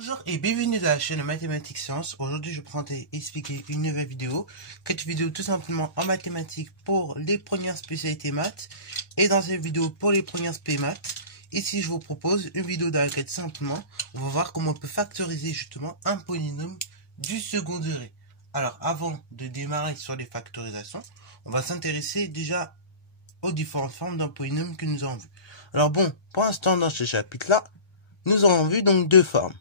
Bonjour et bienvenue dans la chaîne Mathématiques Sciences. Aujourd'hui, je prends et expliquer une nouvelle vidéo. Cette vidéo tout simplement en mathématiques pour les premières spécialités maths. Et dans cette vidéo pour les premières spé maths, ici je vous propose une vidéo dans laquelle simplement on va voir comment on peut factoriser justement un polynôme du second degré. Alors avant de démarrer sur les factorisations, on va s'intéresser déjà aux différentes formes d'un polynôme que nous avons vu. Alors bon, pour l'instant dans ce chapitre-là, nous avons vu donc deux formes.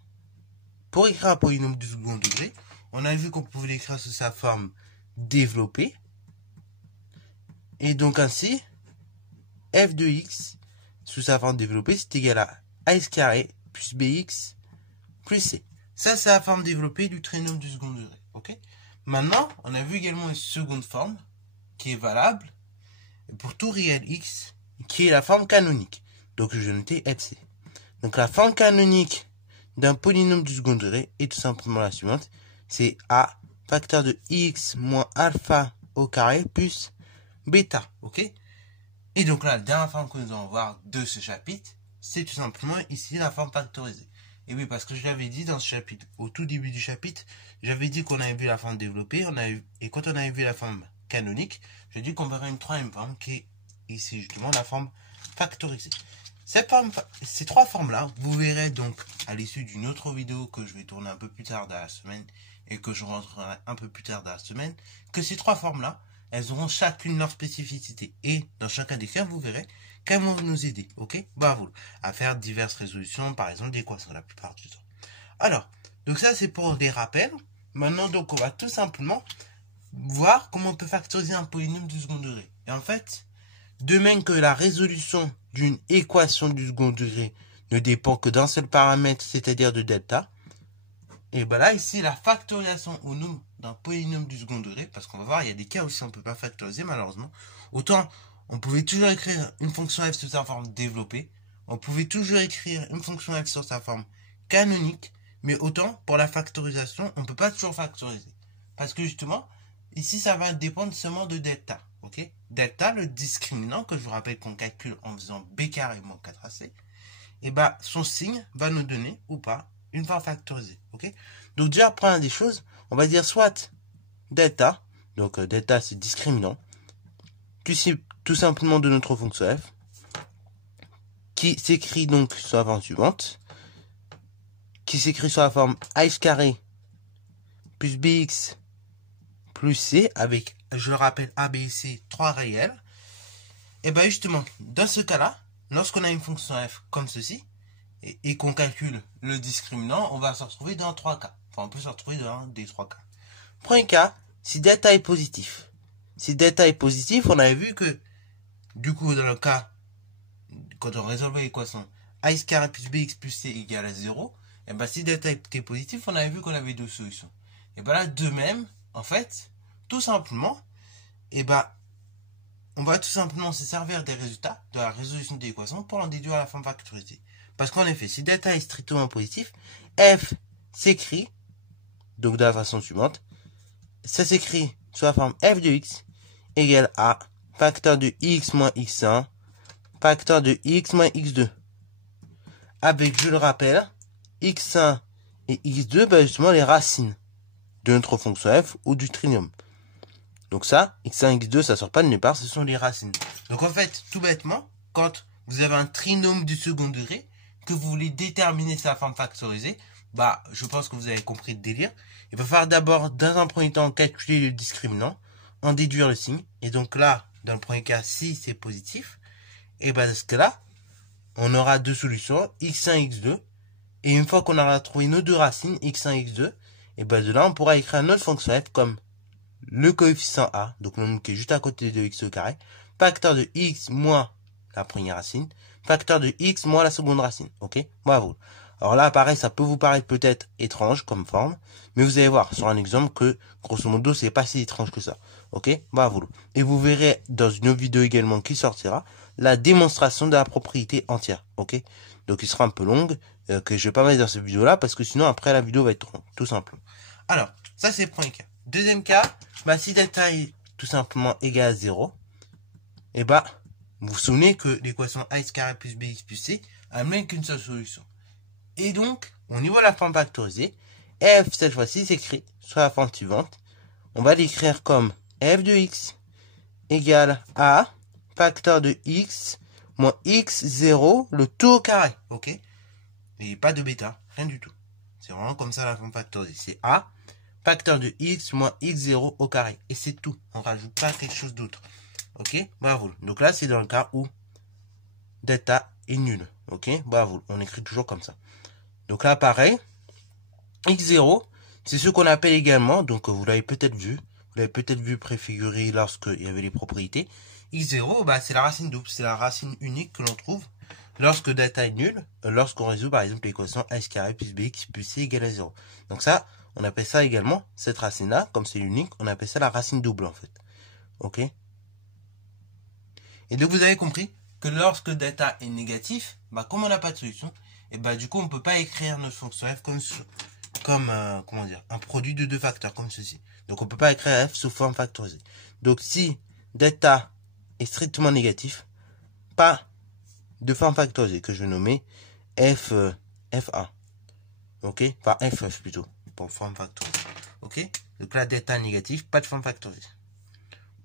Pour écrire un polynôme du second degré, on a vu qu'on pouvait l'écrire sous sa forme développée. Et donc ainsi, f de x sous sa forme développée, c'est égal à ax carré plus bx plus c. Ça, c'est la forme développée du trinôme du second degré. Ok. Maintenant, on a vu également une seconde forme qui est valable pour tout réel x, qui est la forme canonique. Donc, je vais noter fc. Donc, la forme canonique d'un polynôme du second degré est tout simplement la suivante. C'est a facteur de x moins alpha au carré plus bêta. Ok. Et donc là, la dernière forme que nous allons voir de ce chapitre, c'est tout simplement ici la forme factorisée. Et oui, parce que je l'avais dit dans ce chapitre, au tout début du chapitre, j'avais dit qu'on avait vu la forme développée, et quand on avait vu la forme canonique, j'ai dit qu'on verrait une troisième forme qui est ici justement la forme factorisée. Ces trois formes-là, vous verrez donc à l'issue d'une autre vidéo que je vais tourner un peu plus tard dans la semaine et que je rentrerai un peu plus tard dans la semaine, que ces trois formes-là, elles auront chacune leur spécificité. Et dans chacun des cas, vous verrez qu'elles vont nous aider, ok, à faire diverses résolutions, par exemple d'équations la plupart du temps. Alors, donc ça c'est pour des rappels. Maintenant, donc on va tout simplement voir comment on peut factoriser un polynôme du second degré. Et en fait, de même que la résolution d'une équation du second degré ne dépend que d'un seul paramètre, c'est-à-dire de delta, et ben là, ici, la factorisation au nombre d'un polynôme du second degré, parce qu'on va voir, il y a des cas où on ne peut pas factoriser, malheureusement. Autant, on pouvait toujours écrire une fonction f sous sa forme développée, on pouvait toujours écrire une fonction f sur sa forme canonique, mais autant, pour la factorisation, on ne peut pas toujours factoriser. Parce que justement, ici, ça va dépendre seulement de delta. Ok, delta, le discriminant, que je vous rappelle qu'on calcule en faisant b carré moins 4ac, et ben son signe va nous donner, ou pas, une forme factorisée. Ok, donc déjà, première des choses, on va dire soit delta, donc delta c'est discriminant, tout simplement de notre fonction f, qui s'écrit donc sur la forme suivante, qui s'écrit sur la forme ax carré plus bx plus c, avec, je le rappelle, a, b et c, trois réels. Et bien justement, dans ce cas-là, lorsqu'on a une fonction f comme ceci, et qu'on calcule le discriminant, on va se retrouver dans trois cas. Enfin, on peut se retrouver dans un des trois cas. Premier cas, si delta est positif. Si delta est positif, on avait vu que, du coup, dans le cas, quand on résolvait l'équation ax carré plus bx plus c égale à 0, et ben si delta était positif, on avait vu qu'on avait deux solutions. Et ben là, de même, en fait, tout simplement, et ben, on va tout simplement se servir des résultats de la résolution de l'équation pour en déduire la forme factorisée. Parce qu'en effet, si delta est strictement positif, f s'écrit, donc de la façon suivante, ça s'écrit sous la forme f de x égale à facteur de x moins x1, facteur de x moins x2. Avec, je le rappelle, x1 et x2, ben justement les racines de notre fonction f ou du trinôme. Donc ça, x1 et x2, ça sort pas de nulle part, ce sont les racines. Donc en fait, tout bêtement, quand vous avez un trinôme du second degré, que vous voulez déterminer sa forme factorisée, bah, je pense que vous avez compris le délire. Il va falloir d'abord, dans un premier temps, calculer le discriminant, en déduire le signe. Et donc là, dans le premier cas, si c'est positif, et bah, dans ce cas-là, on aura deux solutions, x1 et x2. Et une fois qu'on aura trouvé nos deux racines, x1 et x2, et bah, de là, on pourra écrire notre fonction f comme le coefficient a, donc le nombre qui est juste à côté de x au carré, facteur de x moins la première racine, facteur de x moins la seconde racine. Ok, bravo. Alors là, pareil, ça peut vous paraître peut-être étrange comme forme, mais vous allez voir sur un exemple que, grosso modo, c'est pas si étrange que ça. Ok, bravo. Et vous verrez dans une autre vidéo également qui sortira, la démonstration de la propriété entière. Ok, donc il sera un peu longue, que je vais pas mettre dans cette vidéo-là, parce que sinon, après, la vidéo va être trop longue, tout simplement. Alors, ça c'est le premier cas. Deuxième cas, bah, si delta est tout simplement égal à 0, et bah, vous vous souvenez que l'équation ax carré plus bx plus c a même qu'une seule solution. Et donc, au niveau de la forme factorisée, f cette fois-ci s'écrit sur la forme suivante. On va l'écrire comme f de x égale à facteur de x moins x0, le tout au carré. Ok? Et pas de bêta, rien du tout. C'est vraiment comme ça la forme factorisée. C'est a facteur de x moins x0 au carré. Et c'est tout. On rajoute pas quelque chose d'autre. Ok? Bravo. Donc là, c'est dans le cas où delta est nul. Ok? Bravo. On écrit toujours comme ça. Donc là, pareil. x0, c'est ce qu'on appelle également, donc vous l'avez peut-être vu. Vous l'avez peut-être vu préfiguré lorsqu'il y avait les propriétés. x0, bah, c'est la racine double. C'est la racine unique que l'on trouve lorsque delta est nul. Lorsqu'on résout, par exemple, l'équation s carré plus bx plus c égale à 0. Donc ça, on appelle ça également, cette racine-là, comme c'est unique, on appelle ça la racine double, en fait. Ok? Et donc, vous avez compris que lorsque delta est négatif, bah, comme on n'a pas de solution, et bah, du coup, on peut pas écrire notre fonction f comme comment dire, un produit de deux facteurs, comme ceci. Donc, on peut pas écrire f sous forme factorisée. Donc, si delta est strictement négatif, pas de forme factorisée, que je vais nommer f1. Ok? Enfin, f plutôt, pour forme factorisée. Ok? Donc là, delta négatif, pas de forme factorisée.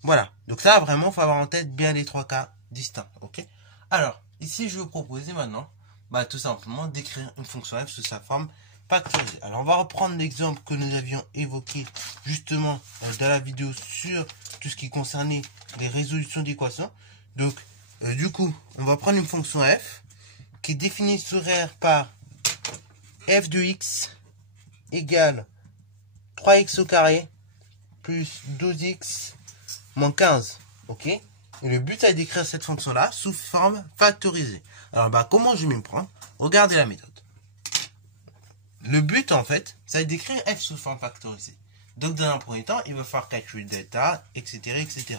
Voilà. Donc ça, vraiment, il faut avoir en tête bien les trois cas distincts. Ok? Alors, ici, je vais vous proposer maintenant, bah, tout simplement, d'écrire une fonction f sous sa forme factorisée. Alors, on va reprendre l'exemple que nous avions évoqué justement dans la vidéo sur tout ce qui concernait les résolutions d'équations. Donc, du coup, on va prendre une fonction f qui est définie sur R par f de x égale 3x au carré plus 12x moins 15. Ok? Et le but, c'est d'écrire cette fonction-là sous forme factorisée. Alors, bah, comment je vais m'y prendre? Regardez la méthode. Le but, en fait, c'est d'écrire f sous forme factorisée. Donc, dans un premier temps, il va falloir calculer delta, etc., etc.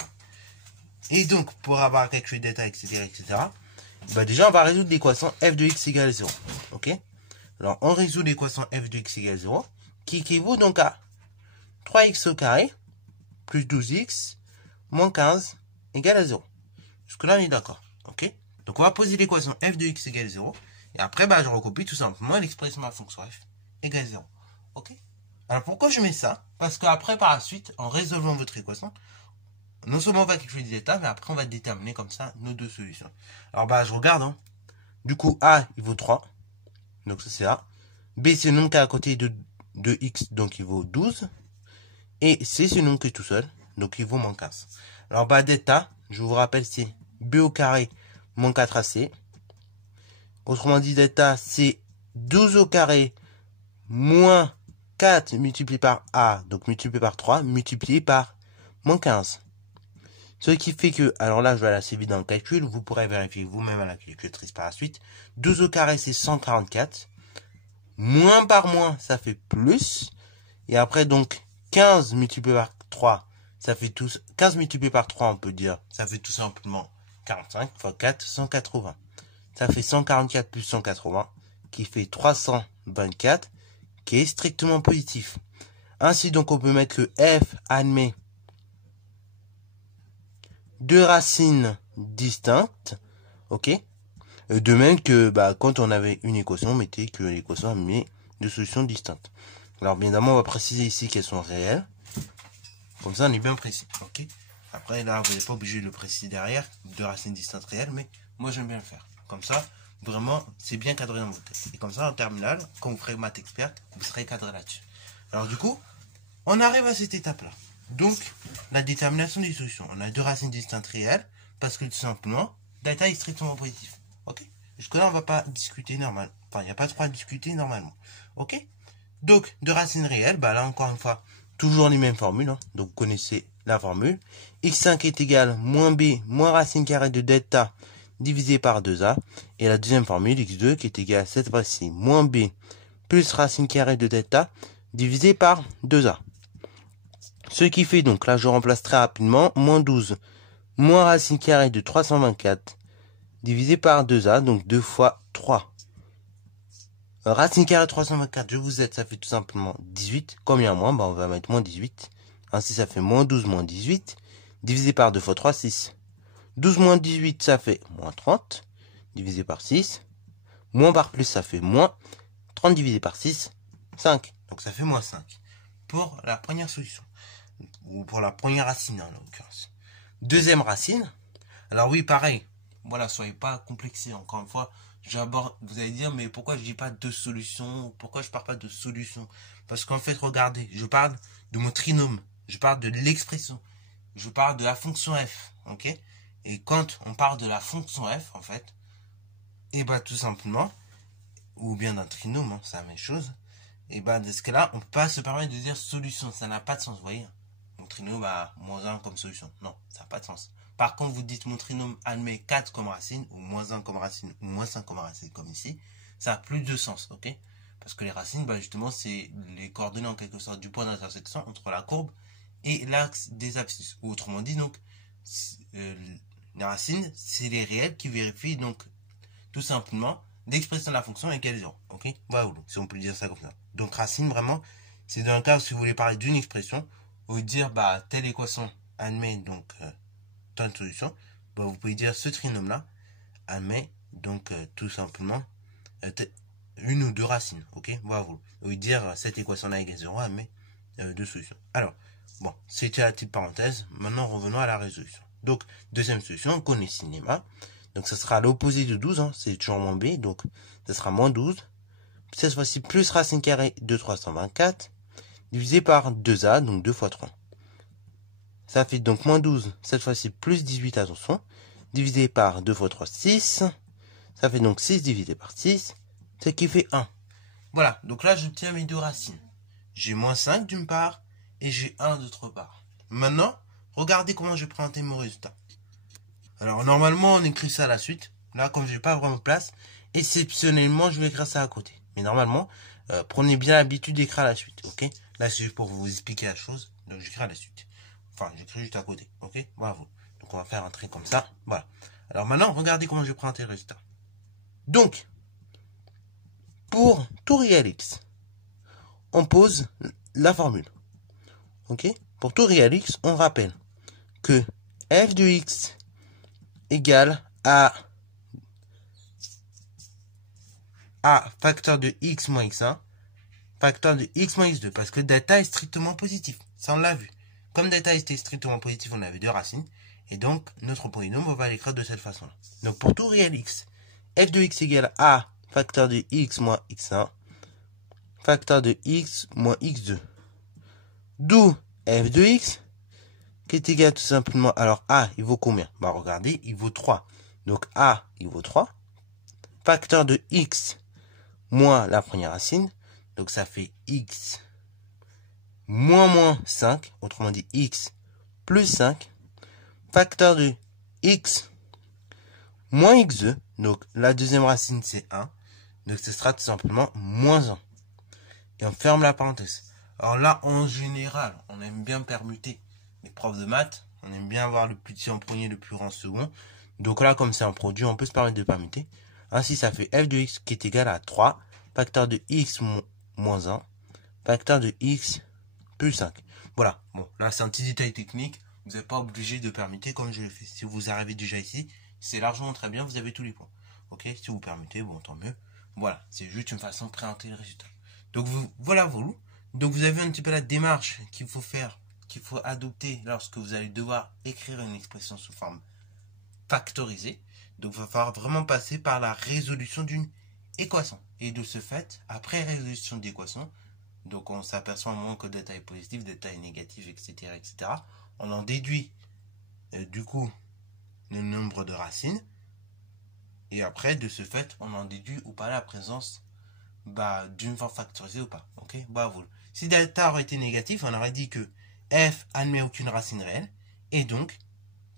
Et donc, pour avoir calculé delta, etc., etc., bah, déjà, on va résoudre l'équation f de x égale 0. Ok? Alors, on résout l'équation f de x égale 0, qui équivaut donc à 3x au carré plus 12x moins 15 égale à 0. Jusque-là, on est d'accord. Ok? Donc, on va poser l'équation f de x égale 0. Et après, bah, je recopie tout simplement l'expression de la fonction f égale 0. Ok? Alors, pourquoi je mets ça? Parce qu'après, par la suite, en résolvant votre équation, non seulement on va calculer des états, mais après, on va déterminer comme ça nos deux solutions. Alors, bah, je regarde. Hein. Du coup, a, il vaut 3. Donc, ça, c'est a. B, c'est le nombre qui est à côté de x, donc il vaut 12. Et C, c'est le nombre qui est tout seul, donc il vaut moins 15. Alors, bah, delta, je vous rappelle, c'est B au carré moins 4AC. Autrement dit, delta, c'est 12 au carré moins 4 multiplié par A, donc multiplié par 3, multiplié par moins 15. Ce qui fait que, alors là, je vais aller assez vite dans le calcul, vous pourrez vérifier vous-même à la calculatrice par la suite. 12 au carré, c'est 144. Moins par moins, ça fait plus. Et après, donc, 15 multiplié par 3, ça fait 15 multiplié par 3, on peut dire, ça fait tout simplement 45 fois 4, 180. Ça fait 144 plus 180, qui fait 324, qui est strictement positif. Ainsi, donc, on peut mettre que f admet deux racines distinctes, ok? De même que, bah, quand on avait une équation, on mettait que l'équation admet deux solutions distinctes. Alors, bien évidemment, on va préciser ici qu'elles sont réelles. Comme ça, on est bien précis, ok? Après, là, vous n'êtes pas obligé de le préciser derrière, deux racines distinctes réelles, mais moi, j'aime bien le faire. Comme ça, vraiment, c'est bien cadré dans votre tête. Et comme ça, en terminale, quand vous ferez maths experte, vous serez cadré là-dessus. Alors, du coup, on arrive à cette étape-là. Donc, la détermination des solutions. On a deux racines distinctes réelles, parce que tout simplement, delta est strictement positif. Ok? Jusque-là, on ne va pas discuter normal. Enfin, il n'y a pas trop à discuter normalement. Ok? Donc, deux racines réelles, bah là, encore une fois, toujours les mêmes formules. Hein. Donc, vous connaissez la formule. x5 est égal moins b moins racine carrée de delta divisé par 2a. Et la deuxième formule, x2, qui est égal à cette fois-ci moins b plus racine carrée de delta divisé par 2a. Ce qui fait donc, là je remplace très rapidement, moins 12 moins racine carrée de 324 divisé par 2a, donc 2 fois 3. Racine carrée de 324, je vous aide, ça fait tout simplement 18. Combien moins? Bah, on va mettre moins 18. Ainsi, ça fait moins 12 moins 18. Divisé par 2 fois 3, 6. 12 moins 18, ça fait moins 30. Divisé par 6. Moins par plus, ça fait moins 30 divisé par 6, 5. Donc ça fait moins 5. Pour la première solution. Ou pour la première racine en l'occurrence. Deuxième racine. Alors oui, pareil. Voilà, soyez pas complexés. Encore une fois, j'aborde. Vous allez dire, mais pourquoi je dis pas de solution? Pourquoi je parle pas de solution? Parce qu'en fait, regardez, je parle de mon trinôme. Je parle de l'expression. Je parle de la fonction f. Ok? Et quand on parle de la fonction f, en fait, et bah tout simplement, ou bien d'un trinôme, hein, c'est la même chose. Et bah dans ce cas-là, on peut pas se permettre de dire solution. Ça n'a pas de sens, vous voyez? Mon trinôme a moins 1 comme solution. Non, ça n'a pas de sens. Par contre, vous dites mon trinôme admet 4 comme racine, ou moins 1 comme racine, ou moins 5 comme racine, comme ici. Ça a plus de sens, ok? Parce que les racines, bah justement, c'est les coordonnées en quelque sorte du point d'intersection entre la courbe et l'axe des abscisses. Ou autrement dit, donc, les racines, c'est les réels qui vérifient, donc, tout simplement, l'expression de la fonction égale 0. Ok? Voilà, si on peut dire ça comme ça. Donc, racine, vraiment, c'est dans le cas où si vous voulez parler d'une expression, vous dire, bah, telle équation admet, donc, tant de solutions, bah, vous pouvez dire ce trinôme-là admet, donc, tout simplement, une ou deux racines. Ok? Voilà, vous pouvez dire, cette équation-là égale 0 admet deux solutions. Alors, bon, c'était la petite parenthèse. Maintenant, revenons à la résolution. Donc, deuxième solution, on connaît cinéma. Donc, ça sera l'opposé de 12, hein, c'est toujours moins b, donc ça sera moins 12. Cette fois-ci, plus racine carrée de 324, divisé par 2a, donc 2 fois 3. Ça fait donc moins 12, cette fois-ci plus 18, attention, divisé par 2 fois 3, 6. Ça fait donc 6 divisé par 6, ce qui fait 1. Voilà, donc là, j'obtiens mes deux racines. J'ai moins 5 d'une part, et j'ai 1 d'autre part. Maintenant, regardez comment je vais présenter mon résultat. Alors, normalement, on écrit ça à la suite. Là, comme je n'ai pas vraiment de place, exceptionnellement, je vais écrire ça à côté. Mais normalement, prenez bien l'habitude d'écrire à la suite, ok? Là, c'est juste pour vous expliquer la chose. Donc, j'écris à la suite. Enfin, j'écris juste à côté, ok? Bravo. Donc, on va faire un trait comme ça. Voilà. Alors, maintenant, regardez comment je vais présenter le résultat. Donc, pour tout réel x, on pose la formule. Ok? Pour tout réel x, on rappelle que f de x égale à facteur de x moins x1, facteur de x moins x2, parce que delta est strictement positif. Ça, on l'a vu. Comme delta était strictement positif, on avait deux racines. Et donc, notre polynôme, on va l'écrire de cette façon-là. Donc, pour tout réel x, f de x égale à facteur de x moins x1, facteur de x moins x2. D'où f de x, qui est égal tout simplement, alors a, il vaut combien? Bah, regardez, il vaut 3. Donc, a, il vaut 3. Facteur de x moins la première racine. Donc, ça fait x moins 5. Autrement dit, x plus 5. Facteur de x moins x2. Donc, la deuxième racine, c'est 1. Donc, ce sera tout simplement moins 1. Et on ferme la parenthèse. Alors là, en général, on aime bien permuter. Les profs de maths, on aime bien avoir le plus petit en premier, le plus grand en second. Donc là, comme c'est un produit, on peut se permettre de permuter. Ainsi, ça fait f de x qui est égal à 3, facteur de x moins 1, facteur de x plus 5. Voilà, bon, là c'est un petit détail technique. Vous n'êtes pas obligé de permuter comme je l'ai fait. Si vous arrivez déjà ici, c'est largement très bien, vous avez tous les points. Ok, si vous permutez, bon, tant mieux. Voilà, c'est juste une façon de présenter le résultat. Donc voilà, donc vous avez un petit peu la démarche qu'il faut faire, qu'il faut adopter lorsque vous allez devoir écrire une expression sous forme factorisée. Donc il va falloir vraiment passer par la résolution d'une équation. Et de ce fait, après résolution d'équation, donc on s'aperçoit au moment que delta est positif, delta est négatif, etc. etc. On en déduit du coup le nombre de racines. Et après, de ce fait, on en déduit ou pas la présence d'une forme factorisée ou pas. Ok, bravo. Si delta aurait été négatif, on aurait dit que f admet aucune racine réelle. Et donc,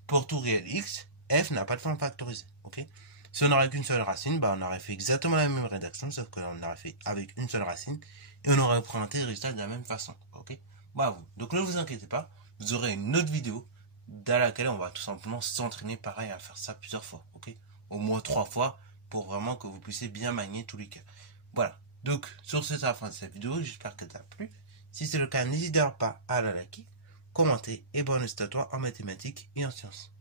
pour tout réel x, f n'a pas de forme factorisée. Ok, si on n'aurait qu'une seule racine, on aurait fait exactement la même rédaction, sauf qu'on aurait fait avec une seule racine. Et on aurait présenté le résultat de la même façon. Ok, bravo. Donc ne vous inquiétez pas, vous aurez une autre vidéo dans laquelle on va tout simplement s'entraîner pareil à faire ça plusieurs fois. Ok, au moins 3 fois pour vraiment que vous puissiez bien manier tous les cas. Voilà. Donc, sur ce, c'est la fin de cette vidéo. J'espère que ça t'a plu. Si c'est le cas, n'hésitez pas à la liker, commenter et bonne à toi en mathématiques et en sciences.